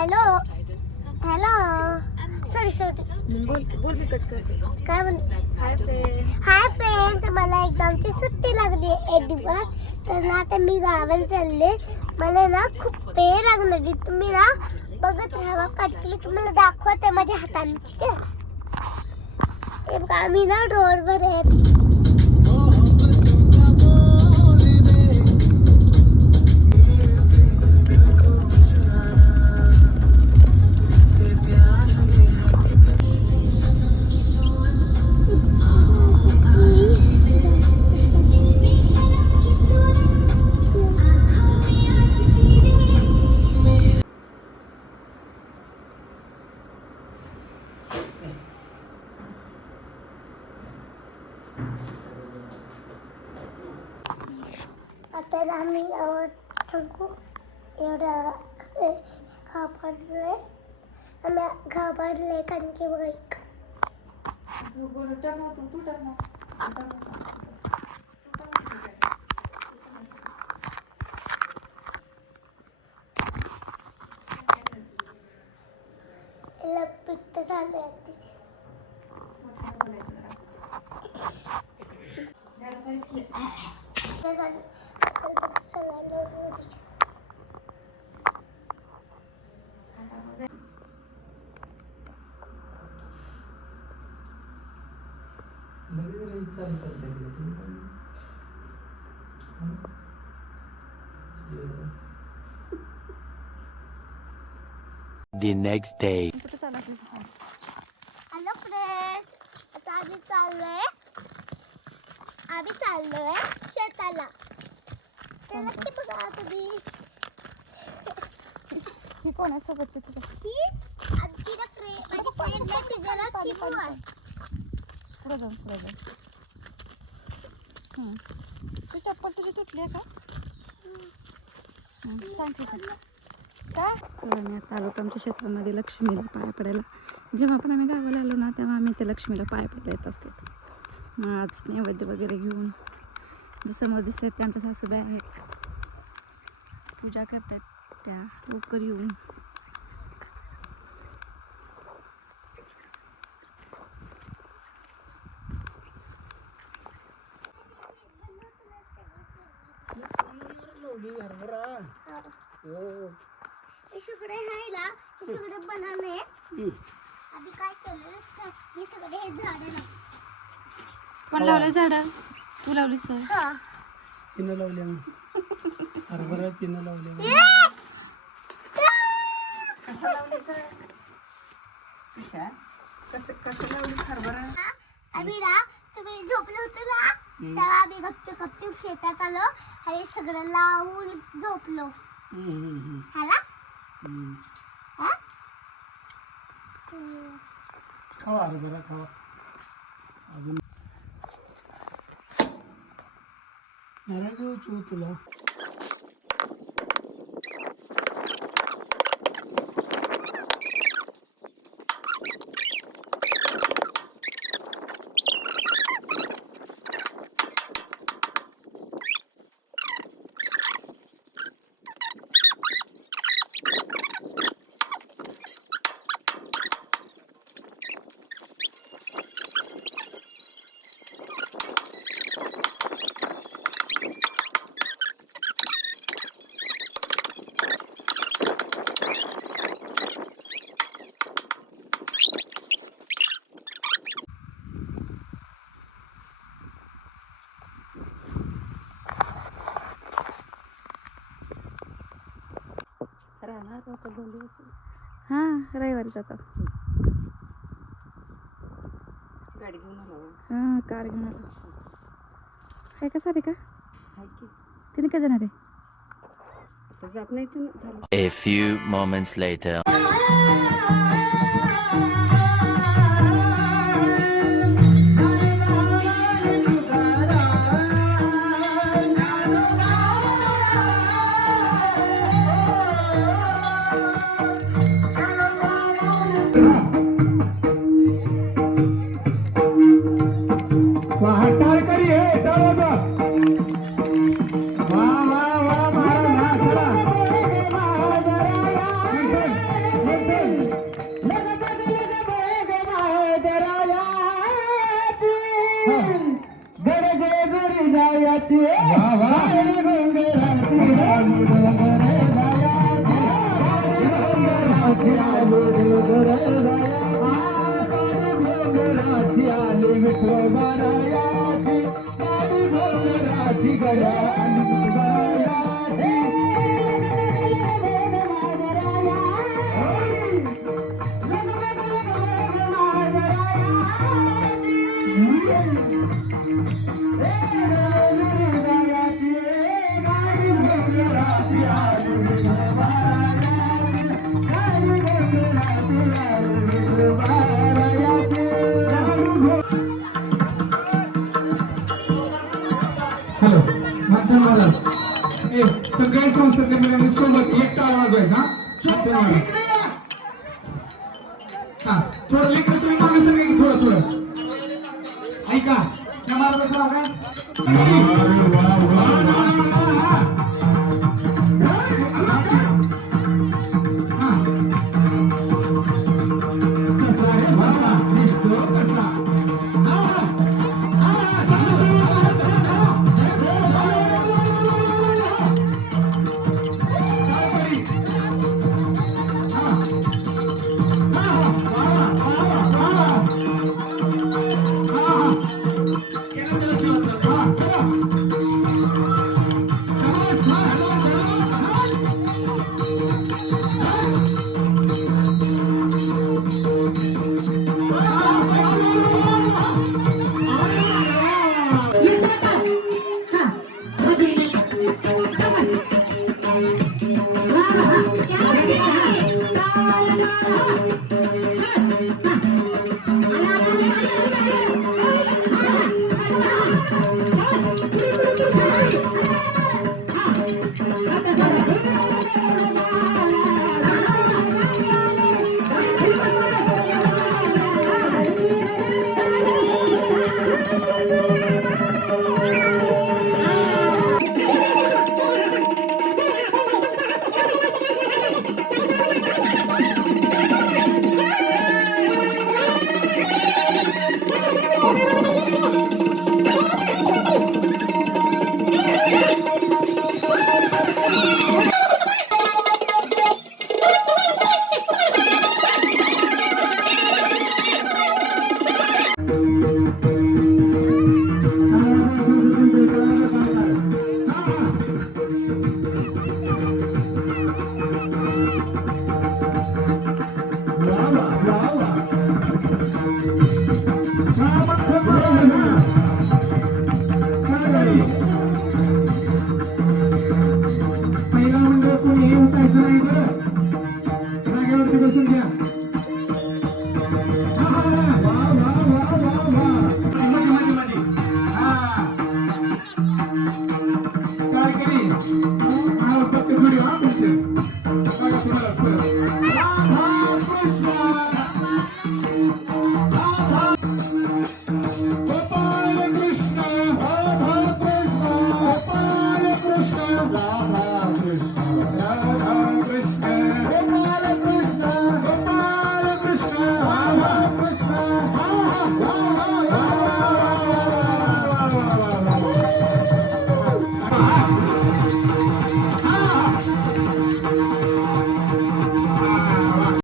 Hello hello sorry बोल मी cut करते. काय बोल हाय फ्रेंड. हाय फ्रेंड्स, मला एक्झामची सुट्टी लागली 8 दिवस. तर ना आता मी गावाला चालले. मला ना खूप पेन लागली. तुम्ही ना बघत राहा. कटली तुम्हाला दाखवते माझ्या हाताने. ठीक आहे, हे बघा मी ना डोरवर आहे. आता आम्ही सांगू एवढं घाबरलोय. आम्ही घाबरलोय कारण की बघा पित्त झालंय. The next day. Hello friends, आता आम्ही चाललोय शेताला. त्याला किती बघा तुम्ही. ही कोणासोबतची तुझ्या? ही आमची ना माझी फ्रेंड आहे. तिचं नाव चिमू आहे. पुढे जाऊन तू चप्पल तुझी तुटली आहे का? सांग तुझं काय. तर आम्ही आता आलो आमच्या क्षेत्रामध्ये लक्ष्मीला पाया पडायला. जेव्हा पण आम्ही गावाला आलो ना तेव्हा आम्ही त्या लक्ष्मीला पाया पडायला येत असतो. मग आज नैवेद्य वगैरे घेऊन जे समोर दिसतात त्या आमच्या सासूबाई आहेत. पूजा करतात त्या लवकर येऊन. हे सगळे आहे ना, हे सगळे बनवले. आम्ही काय केलं, हे सगळे हे झाडं लावले. कोण लावलं झाडं? तू लावली सर? हा, तिनं लावल्या हरभरा तिनं लावल्या. कसं लावलीच? कसं लावली हरभरा? आम्ही ना तुम्ही झोपले होते ना, तेव्हा आम्ही गपचूप शेतात आलो आणि सगळं लावून झोपलो. हाला खावा हरभरा खावा. अजून नारळ घेऊ तुला. हा, रविवारी जातो. गाडी घेऊन आलो. हा, कार घेऊन आलो. आहे का सारे का? तिने काय जाणार आहे? जात नाही तिने. A few moments later. Hello माध्यम महाराज ए सगळे संसदीय मुलांनी सोबत एक टाळ वाजवायचा हा थोडं लेकर तुम्ही मागे सगळे थोडं थोडं ऐका त्या महाराजाचं नाव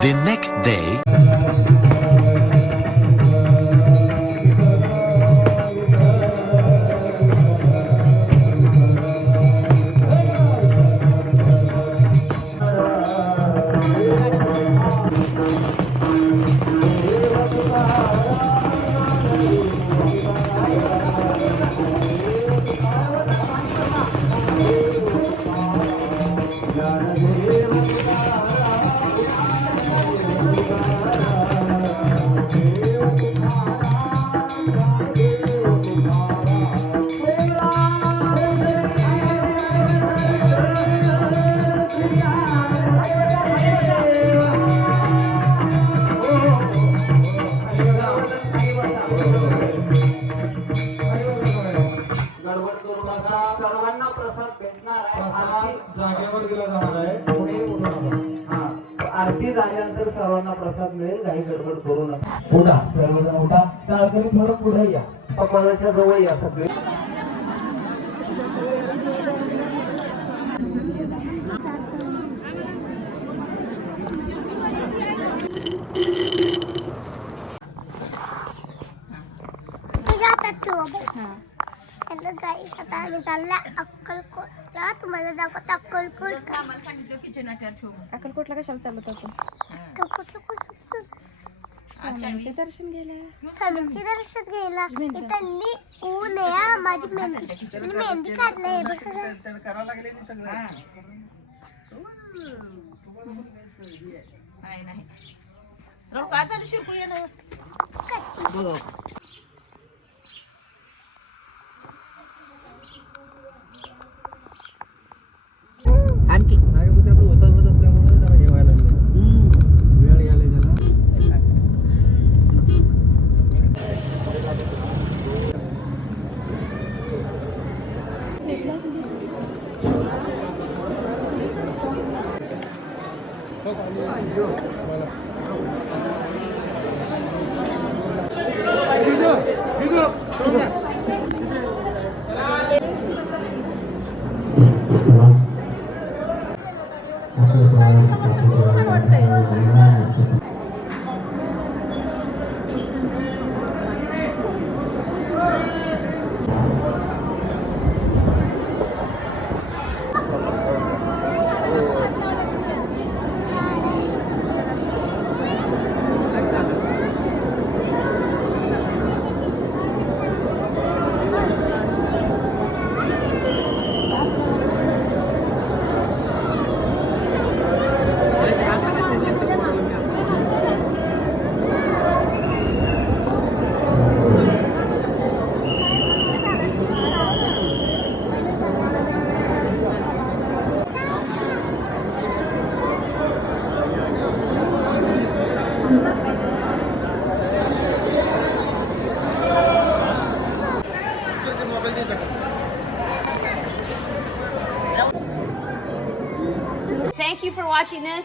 The next day. सर्वांना प्रसाद भेटणार आहे. जागेवर गेला जाणार आहे पुढे उठून आला. आरती झाल्यानंतर सर्वांना प्रसाद मिळेल. काही गडबड करू नका. उठा सर्वजण उठा त्यातरी थोडं पुढे या पप्पाच्या जवळ या सगळे. तुझ्या हातात ठेव बाई. हां हॅलो गाईस, आता आम्ही चालला अक्कलकोटला. तुम्हाला दाखवतो अक्कलकोट. अक्कलकोटला कशाला चालत आपण अक्कलकोटला कसं स्वामींचे दर्शन घ्यायला. स्वामींचे दर्शन घ्यायला. इथली ऊन आहे हा. माझी मेहंदी काढलंय बघ सगळं. आणखी असल्यामुळे जरा हे व्हायला लागलं वेळ यायला त्याला Thank you for watching this.